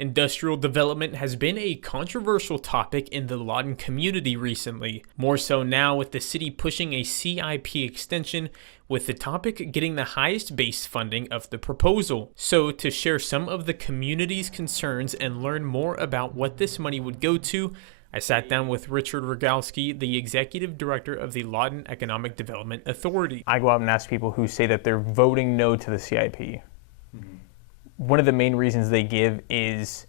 Industrial development has been a controversial topic in the Lawton community recently, more so now with the city pushing a CIP extension, with the topic getting the highest base funding of the proposal. So to share some of the community's concerns and learn more about what this money would go to, I sat down with Richard Rogalski, the executive director of the Lawton Economic Development Authority. I go out and ask people who say that they're voting no to the CIP. One of the main reasons they give is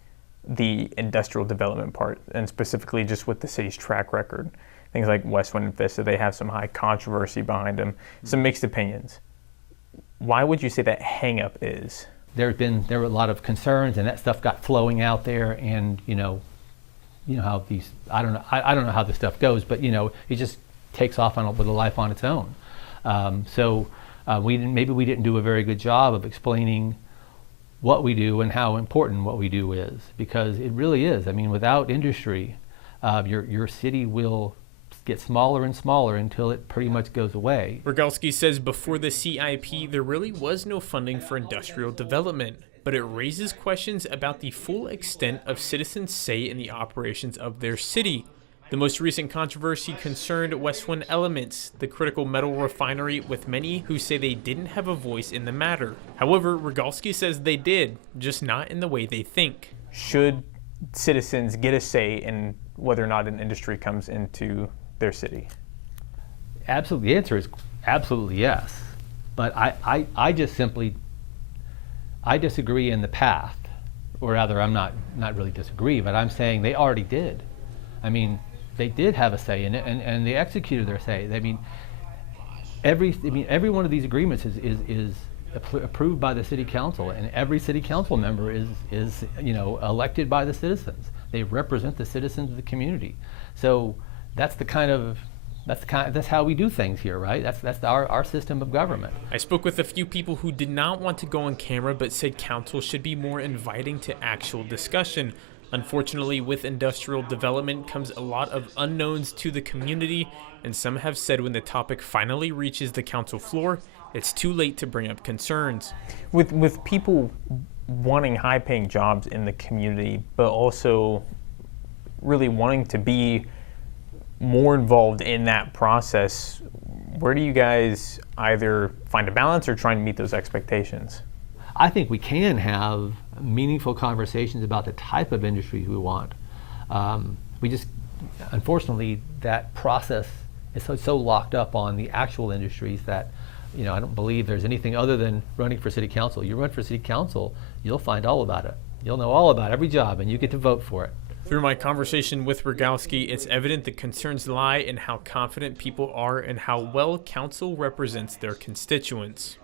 the industrial development part, and specifically just with the city's track record. Things like Westwood and Vista, they have some high controversy behind them, some mixed opinions. Why would you say that hang-up is? There were a lot of concerns, and that stuff got flowing out there, and you know how these, I don't know how this stuff goes, but it just takes off with a life on its own. Maybe we didn't do a very good job of explaining what we do and how important what we do is, because it really is. I mean, without industry, your city will get smaller and smaller until it pretty much goes away. Rogalski says before the CIP, there really was no funding for industrial development, but it raises questions about the full extent of citizens' say in the operations of their city. The most recent controversy concerned Westwood Elements, the critical metal refinery, with many who say they didn't have a voice in the matter. However, Rogalski says they did, just not in the way they think. Should citizens get a say in whether or not an industry comes into their city? Absolutely. The answer is absolutely yes. But I disagree in the path, or rather I'm not really disagree, but I'm saying they already did. I mean, they did have a say in it, and they executed their say. I mean, every one of these agreements is approved by the city council, and every city council member is elected by the citizens. They represent the citizens of the community. So that's how we do things here, right? That's our system of government. I spoke with a few people who did not want to go on camera, but said council should be more inviting to actual discussion. Unfortunately, with industrial development comes a lot of unknowns to the community, and some have said when the topic finally reaches the council floor, it's too late to bring up concerns. With people wanting high-paying jobs in the community, but also really wanting to be more involved in that process, where do you guys either find a balance or try and meet those expectations? I think we can have meaningful conversations about the type of industry we want. Unfortunately, that process is so locked up on the actual industries that, I don't believe there's anything other than running for city council. You run for city council, you'll find all about it. You'll know all about every job, and you get to vote for it. Through my conversation with Rogalski, it's evident the concerns lie in how confident people are and how well council represents their constituents.